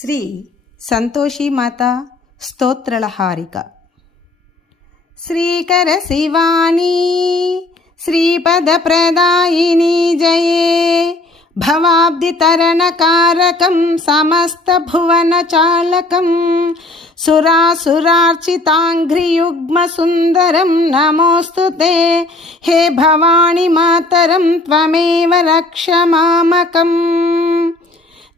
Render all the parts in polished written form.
శ్రీ సంతోషి మాత స్తోత్రలహారిక. శ్రీకర శివాని శ్రీపద ప్రదాయిని జయే భవాబ్ది తరణకారకం సమస్త భువన చాలకం సురాసురార్చితాంఘ్రియుగ్మ సుందరం నమోస్తుతే. హే భవాని మాతరం త్వమేవ రక్ష మామకం.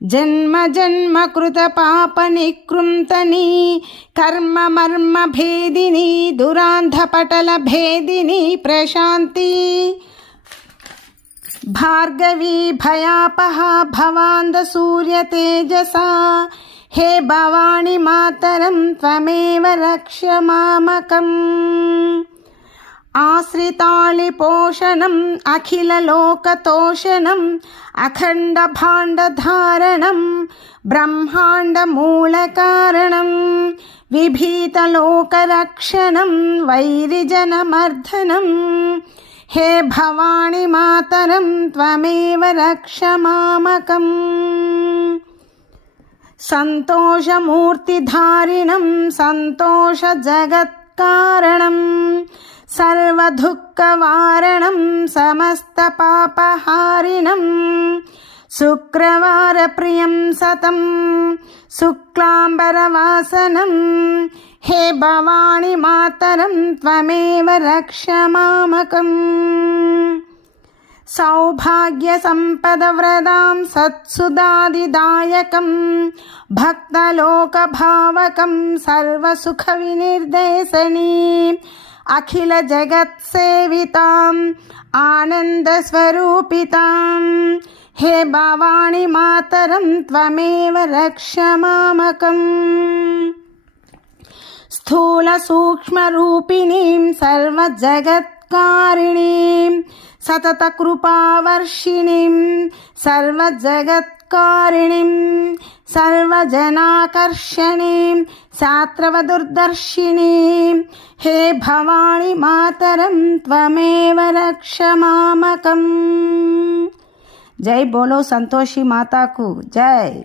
జన్మ జన్మ కృత పాప నికృంతని కర్మ మర్మ భేదిని దురాంధ పటల భేదిని ప్రశాంతి భార్గవీ భయాపహ భవాంద సూర్య తేజసా. హే భవాని మాతరం త్వమేవ రక్ష మామకం. ఆశ్రితాళి పోషణం అఖిల లోకతోషణం అఖండ భాండధారణం బ్రహ్మాండ మూలకారణం విభీత లోకరక్షణం వైరిజనమర్దనం. హే భవాని మాతరం త్వమేవ రక్ష మామకం. సంతోషమూర్తిధారిణం సంతోష జగత్కారణం సర్వదుఃఖవారణం సమస్త పాపహారిణం శుక్రవారప్రియం సతం శుక్లాంబరవాసనం. హే భవాని మాతరం త్వమేవ రక్ష మామకం. సౌభాగ్య సంపద వ్రదాం సత్సుదాదిదాయకం భక్తలోక భావకం సర్వసుఖ వినిర్దేశనీ అఖిల జగత్ సేవితాం ఆనంద స్వరూపితాం. హే భవాని మాతరం త్వమేవ రక్ష మామకం. స్థూల సూక్ష్మ రూపిణీం సర్వ జగత్కారిణీం సతత కృపావర్షిణీం సర్వ జగత్కారిణీం సర్వజనాకర్షణీం శాస్త్రవదుర్దర్శినీం. హే భవాని మాతరం త్వమేవ రక్ష మామకం. జై బోలో సంతోషి మాతాకు జై.